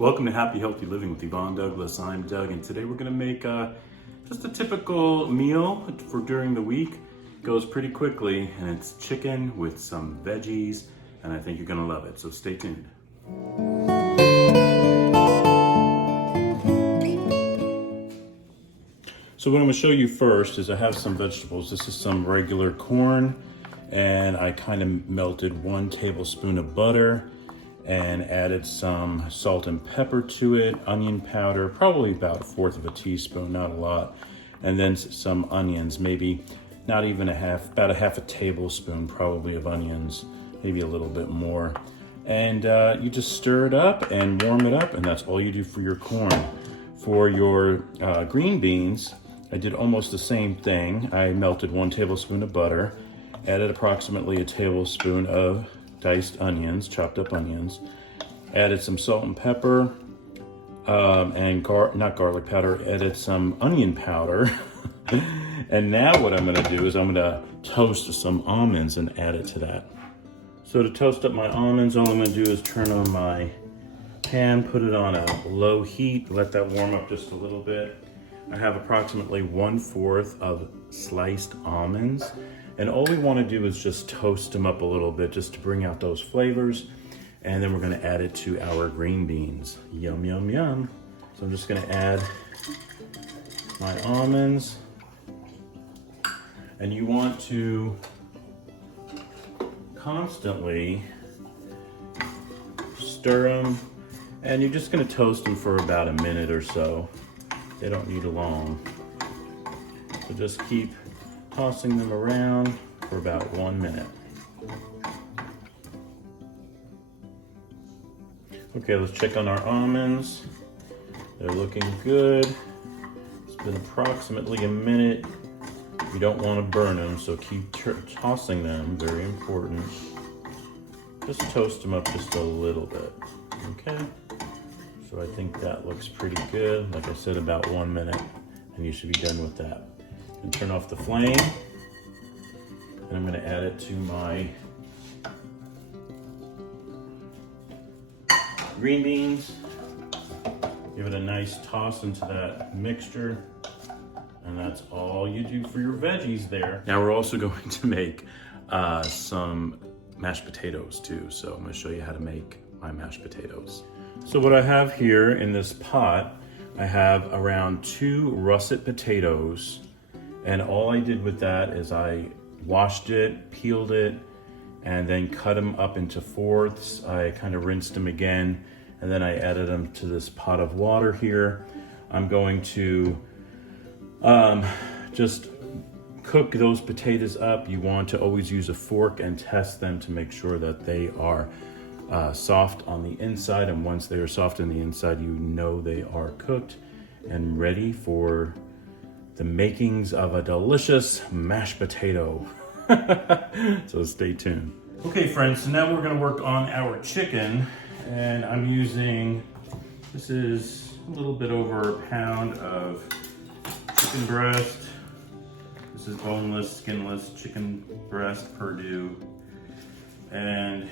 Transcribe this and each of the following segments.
Welcome to Happy Healthy Living with Yvonne Douglas. I'm Doug, and today we're going to make just a typical meal for during the week. It goes pretty quickly, and it's chicken with some veggies, and I think you're going to love it, so stay tuned. So what I'm going to show you first is I have some vegetables. This is some regular corn, and I kind of melted 1 tablespoon of butter and added some salt and pepper to it, onion powder, probably about 1/4 teaspoon, not a lot, and then some onions, maybe not even about a half a tablespoon probably of onions, maybe a little bit more. And you just stir it up and warm it up, and that's all you do for your corn. For your green beans, I did almost the same thing. I melted 1 tablespoon of butter, added approximately a tablespoon of diced onions, chopped up onions, added some salt and pepper, and not garlic powder, added some onion powder. And now what I'm gonna do is I'm gonna toast some almonds and add it to that. So to toast up my almonds, all I'm gonna do is turn on my pan, put it on a low heat, let that warm up just a little bit. I have approximately 1/4 of sliced almonds. And all we want to do is just toast them up a little bit just to bring out those flavors. And then we're going to add it to our green beans. Yum, yum, yum. So I'm just going to add my almonds. And you want to constantly stir them. And you're just going to toast them for about a minute or so. They don't need long. So just keep tossing them around for about 1 minute. Okay, let's check on our almonds. They're looking good. It's been approximately a minute. You don't want to burn them, so keep tossing them, very important. Just toast them up just a little bit, okay? So I think that looks pretty good. Like I said, about 1 minute, and you should be done with that. And turn off the flame, and I'm going to add it to my green beans. Give it a nice toss into that mixture, and that's all you do for your veggies there. Now we're also going to make some mashed potatoes too, so I'm going to show you how to make my mashed potatoes. So what I have here in this pot, I have around 2 russet potatoes. And all I did with that is I washed it, peeled it, and then cut them up into 4ths. I kind of rinsed them again, and then I added them to this pot of water here. I'm going to just cook those potatoes up. You want to always use a fork and test them to make sure that they are soft on the inside. And once they are soft on the inside, you know they are cooked and ready for the makings of a delicious mashed potato. So stay tuned. Okay friends, so now we're gonna work on our chicken, and I'm using, this is a little bit over a pound of chicken breast. This is boneless, skinless chicken breast, Perdue. And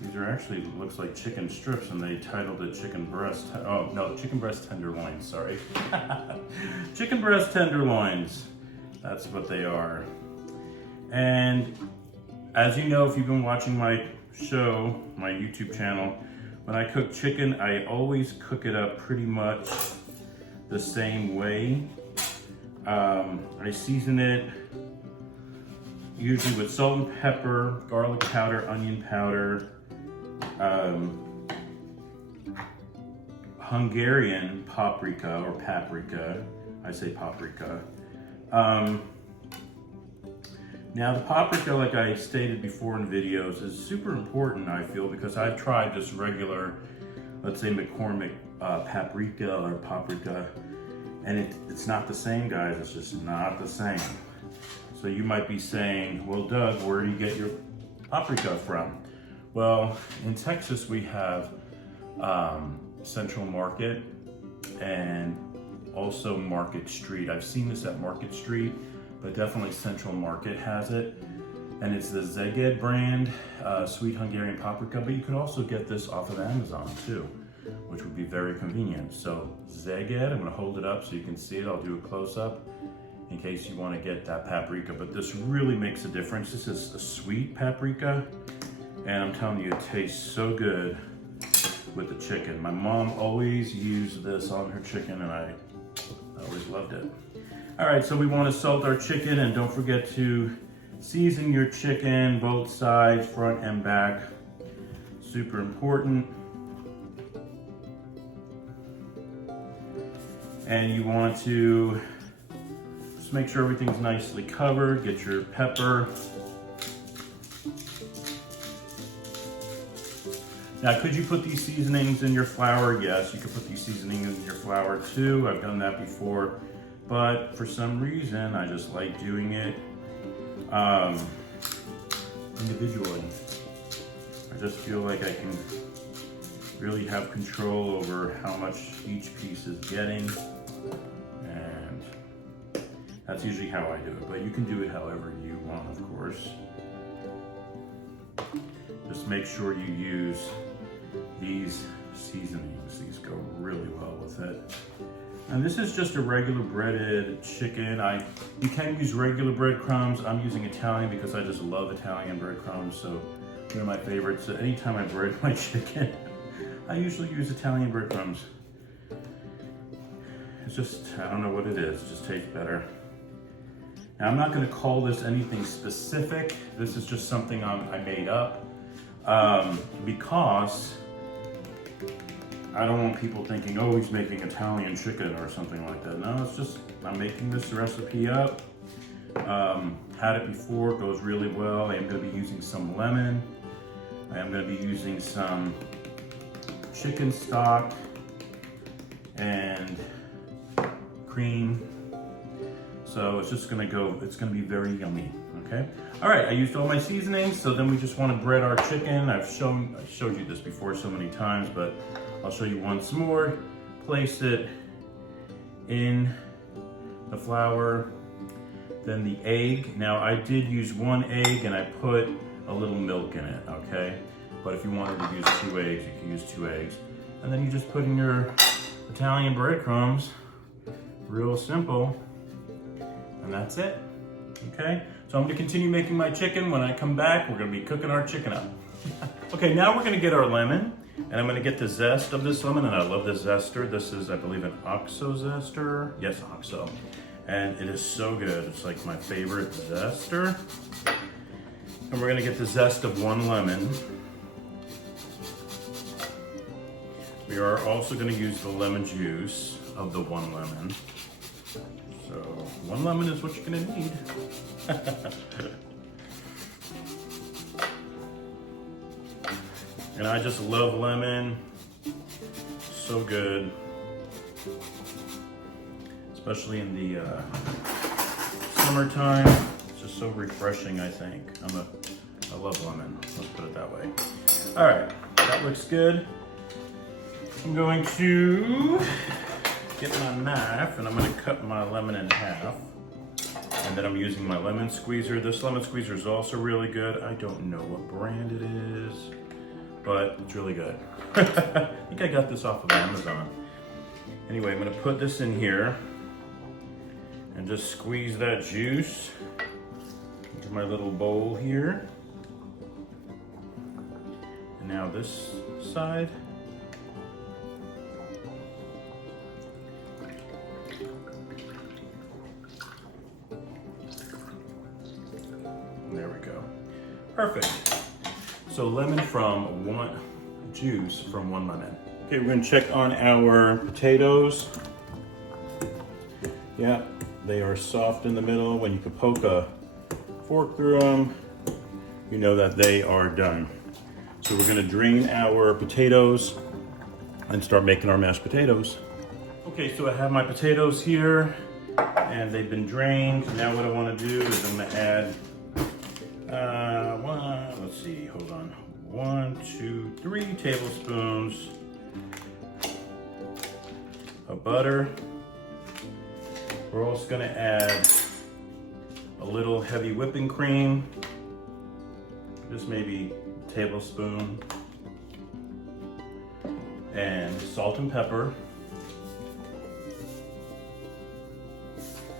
these are actually, looks like chicken strips, and they titled it chicken breast. Oh no, chicken breast tenderloins, sorry. Chicken breast tenderloins, that's what they are. And as you know, if you've been watching my show, my YouTube channel, when I cook chicken, I always cook it up pretty much the same way. I season it usually with salt and pepper, garlic powder, onion powder, Hungarian paprika or paprika. I say paprika. Now the paprika, like I stated before in videos, is super important, I feel, because I've tried just regular, let's say McCormick paprika or paprika, and it's not the same, guys. It's just not the same. So you might be saying, well, Doug, where do you get your paprika from? Well, in Texas, we have Central Market and also Market Street. I've seen this at Market Street, but definitely Central Market has it. And it's the Veggies brand, sweet Hungarian paprika, but you could also get this off of Amazon too, which would be very convenient. So Veggies, I'm gonna hold it up so you can see it. I'll do a close-up in case you wanna get that paprika, but this really makes a difference. This is a sweet paprika, and I'm telling you, it tastes so good with the chicken. My mom always used this on her chicken, and I always loved it. All right, so we wanna salt our chicken, and don't forget to season your chicken, both sides, front and back. Super important. And you want to just make sure everything's nicely covered. Get your pepper. Now, could you put these seasonings in your flour? Yes, you could put these seasonings in your flour too. I've done that before, but for some reason, I just like doing it individually. I just feel like I can really have control over how much each piece is getting, and that's usually how I do it, but you can do it however you want, of course. Just make sure you use these seasonings. These go really well with it. And this is just a regular breaded chicken. You can use regular breadcrumbs. I'm using Italian because I just love Italian breadcrumbs, so they're my favorites. So anytime I bread my chicken, I usually use Italian breadcrumbs. It's just, I don't know what it is, it just tastes better. Now, I'm not gonna call this anything specific. This is just something I made up because I don't want people thinking, oh, he's making Italian chicken or something like that. No, it's just, I'm making this recipe up. Had it before, it goes really well. I am gonna be using some lemon. I am gonna be using some chicken stock and cream. So it's just gonna go, it's gonna be very yummy, okay? All right, I used all my seasonings, so then we just wanna bread our chicken. I showed you this before so many times, but I'll show you once more. Place it in the flour, then the egg. Now, I did use one egg and I put a little milk in it, okay? But if you wanted to use 2 eggs, you can use 2 eggs. And then you just put in your Italian breadcrumbs, real simple, and that's it, okay? So I'm gonna continue making my chicken. When I come back, we're gonna be cooking our chicken up. Okay, now we're gonna get our lemon, and I'm gonna get the zest of this lemon, and I love this zester. This is, I believe, an OXO zester. Yes, OXO. And it is so good. It's like my favorite zester. And we're gonna get the zest of 1 lemon. We are also gonna use the lemon juice of the 1 lemon. So 1 lemon is what you're gonna need. And I just love lemon, so good. Especially in the summertime, it's just so refreshing, I think. I love lemon, let's put it that way. All right, that looks good. I'm going to get my knife and I'm gonna cut my lemon in half. And then I'm using my lemon squeezer. This lemon squeezer is also really good. I don't know what brand it is, but it's really good. I think I got this off of Amazon. Anyway, I'm gonna put this in here and just squeeze that juice into my little bowl here. And now this side. There we go. Perfect. So lemon from juice from 1 lemon. Okay, we're gonna check on our potatoes. Yeah, they are soft in the middle. When you can poke a fork through them, you know that they are done. So we're gonna drain our potatoes and start making our mashed potatoes. Okay, so I have my potatoes here and they've been drained. Now what I wanna do is I'm gonna add, let's see, hold on. 1, 2, 3 tablespoons of butter. We're also gonna add a little heavy whipping cream. just maybe a tablespoon, and salt and pepper.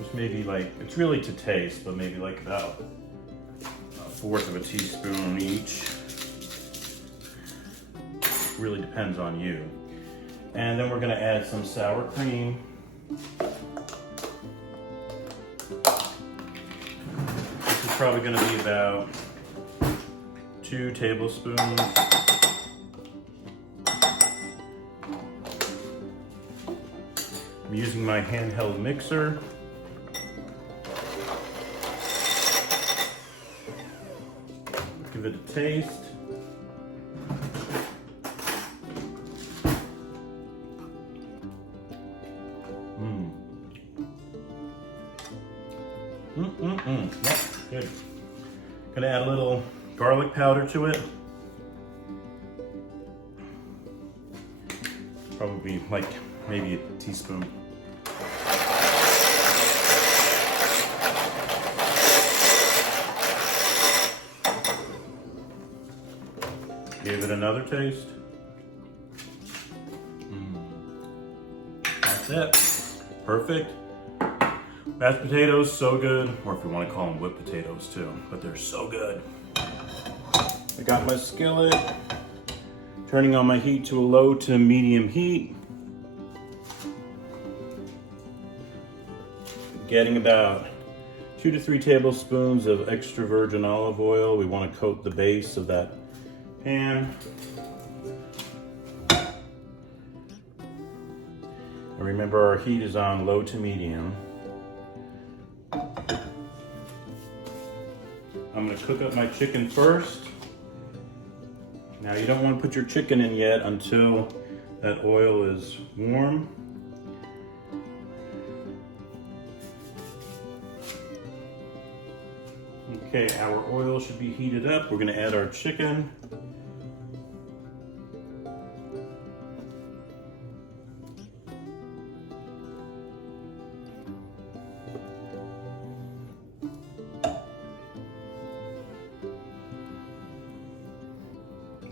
Just maybe like, it's really to taste, but maybe like about a fourth of a teaspoon each. Really depends on you. And then we're gonna add some sour cream. This is probably gonna be about 2 tablespoons. I'm using my handheld mixer. Give it a taste. Yep, good. Gonna add a little garlic powder to it. Probably like maybe a teaspoon. Give it another taste. That's it. Perfect. Mashed potatoes, so good. Or if you want to call them whipped potatoes too, but they're so good. I got my skillet. Turning on my heat to a low to medium heat. Getting about 2 to 3 tablespoons of extra virgin olive oil. We want to coat the base of that pan. And remember, our heat is on low to medium. I'm gonna cook up my chicken first. Now you don't want to put your chicken in yet until that oil is warm. Okay, our oil should be heated up. We're gonna add our chicken.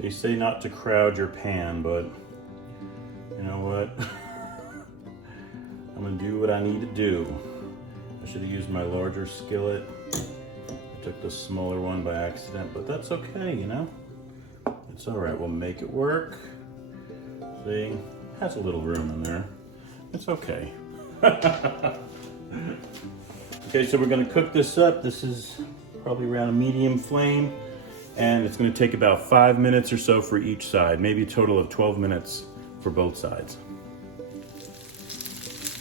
They say not to crowd your pan, but you know what? I'm gonna do what I need to do. I should have used my larger skillet. I took the smaller one by accident, but that's okay, you know? It's all right, we'll make it work. See, it has a little room in there. It's okay. Okay, so we're gonna cook this up. This is probably around a medium flame. And it's going to take about 5 minutes or so for each side, maybe a total of 12 minutes for both sides.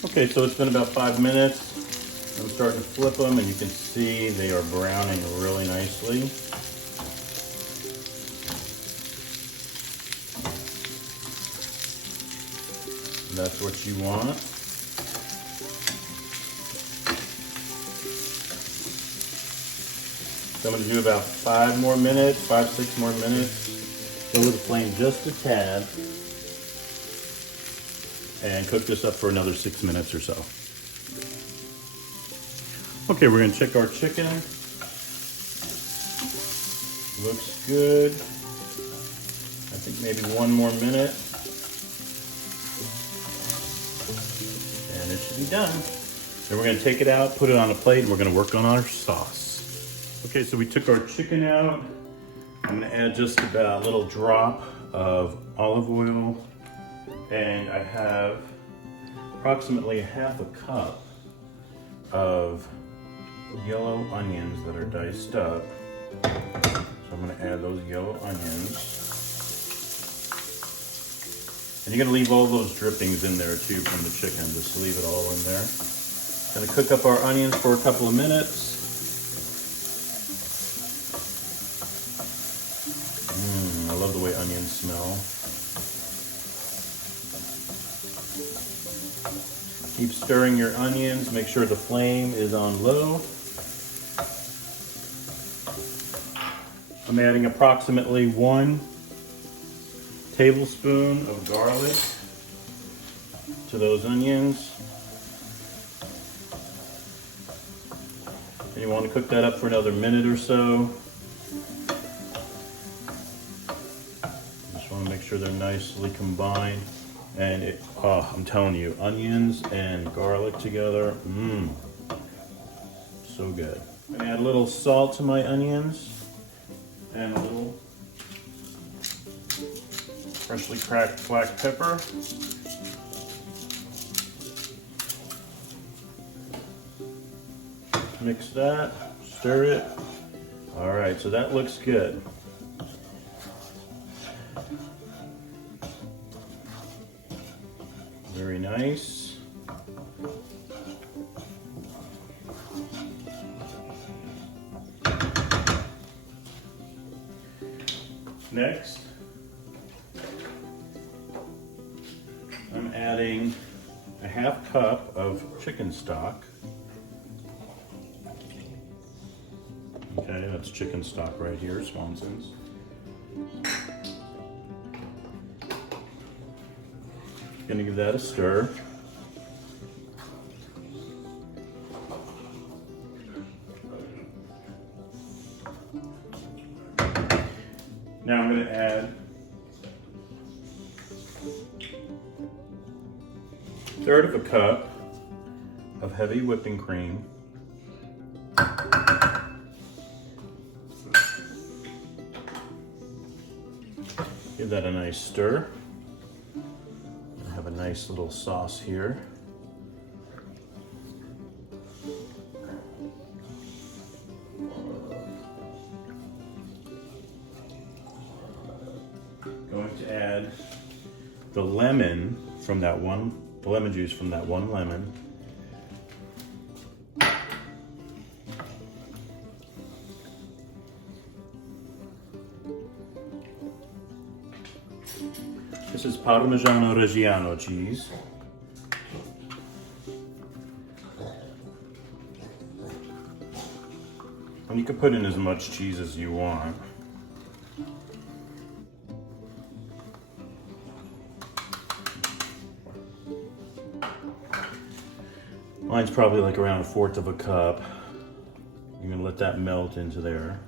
Okay, so it's been about 5 minutes. I'm starting to flip them, and you can see they are browning really nicely. That's what you want. So I'm going to do about 5 more minutes, 5-6 more minutes. Lower the flame just a tad. And cook this up for another 6 minutes or so. Okay, we're going to check our chicken. Looks good. I think maybe 1 more minute. And it should be done. Then we're going to take it out, put it on a plate, and we're going to work on our sauce. Okay, so we took our chicken out. I'm gonna add just about a little drop of olive oil, and I have approximately ½ a cup of yellow onions that are diced up. So I'm gonna add those yellow onions. And you're gonna leave all those drippings in there too from the chicken, just leave it all in there. Gonna cook up our onions for a couple of minutes. I love the way onions smell. Keep stirring your onions. Make sure the flame is on low. I'm adding approximately 1 tablespoon of garlic to those onions. And you want to cook that up for another minute or so. sure they're nicely combined. And oh, I'm telling you, onions and garlic together, so good. I'm gonna add a little salt to my onions and a little freshly cracked black pepper. Mix that, stir it. All right, so that looks good. Very nice. Next, I'm adding a half cup of chicken stock. Okay, that's chicken stock right here, Swanson's. Gonna give that a stir. Now I'm gonna add a third of a cup of heavy whipping cream. Give that a nice stir. I have a nice little sauce here. Going to add the lemon juice from that one lemon. This is Parmigiano Reggiano cheese. And you can put in as much cheese as you want. Mine's probably like around a fourth of a cup. You're gonna let that melt into there.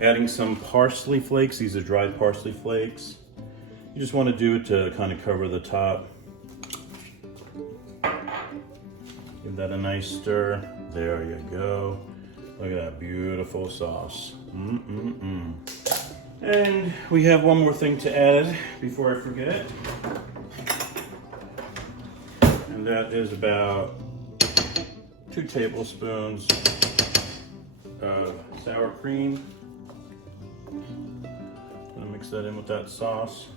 Adding some parsley flakes. These are dried parsley flakes. You just want to do it to kind of cover the top. Give that a nice stir. There you go. Look at that beautiful sauce. And we have one more thing to add before I forget. And that is about 2 tablespoons of sour cream. Gonna mix that in with that sauce.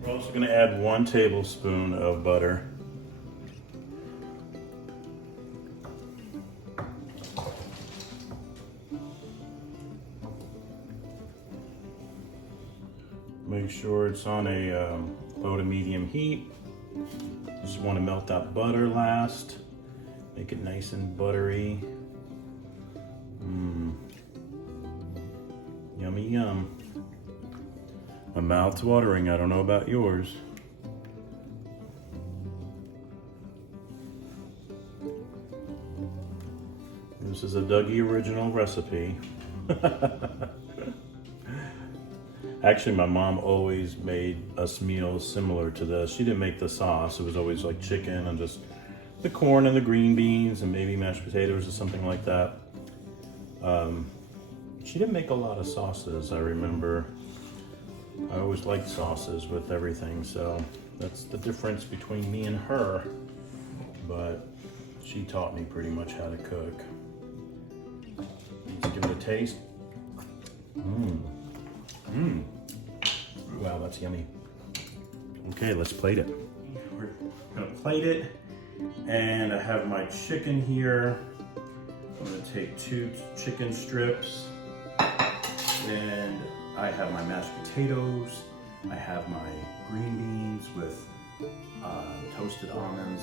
We're also gonna add 1 tablespoon of butter. Make sure it's on a low to medium heat. Just want to melt that butter last. Make it nice and buttery. Yummy yum. My mouth's watering. I don't know about yours. This is a Dougie original recipe. Actually, my mom always made us meals similar to this. She didn't make the sauce. It was always like chicken and just the corn and the green beans and maybe mashed potatoes or something like that. She didn't make a lot of sauces, I remember. I always liked sauces with everything, so that's the difference between me and her. But she taught me pretty much how to cook. Let's give it a taste. Wow, that's yummy. Okay, let's plate it. We're gonna plate it, and I have my chicken here. I'm gonna take 2 chicken strips, and I have my mashed potatoes. I have my green beans with toasted almonds,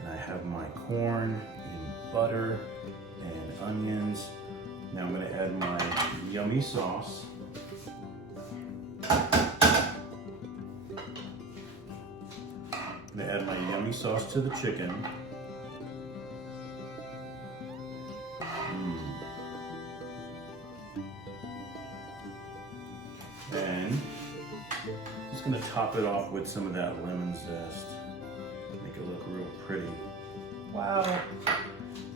and I have my corn in butter and onions. Now I'm gonna add my yummy sauce. I'm gonna add my yummy sauce to the chicken. And I'm just gonna top it off with some of that lemon zest. Make it look real pretty. Wow.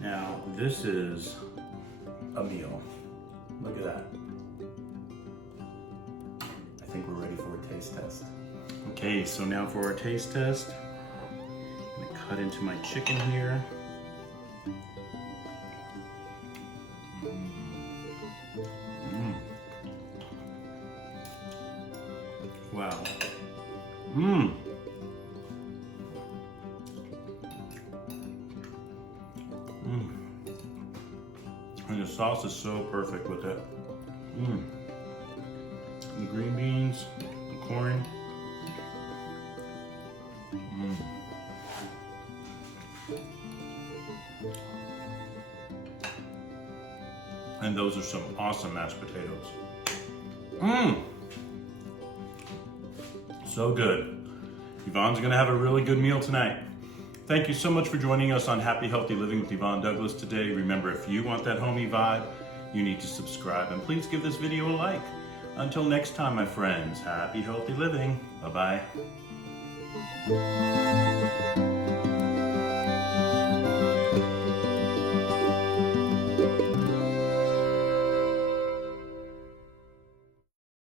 Now, this is a meal. Look at that. I think we're ready for a taste test. Okay, so now for our taste test, I'm gonna cut into my chicken here. Wow. And the sauce is so perfect with it. The green beans, the corn. And those are some awesome mashed potatoes. So good. Yvonne's gonna have a really good meal tonight. Thank you so much for joining us on Happy Healthy Living with Yvonne Douglas today. Remember, if you want that homey vibe, you need to subscribe, and please give this video a like. Until next time, my friends, happy healthy living. Bye-bye.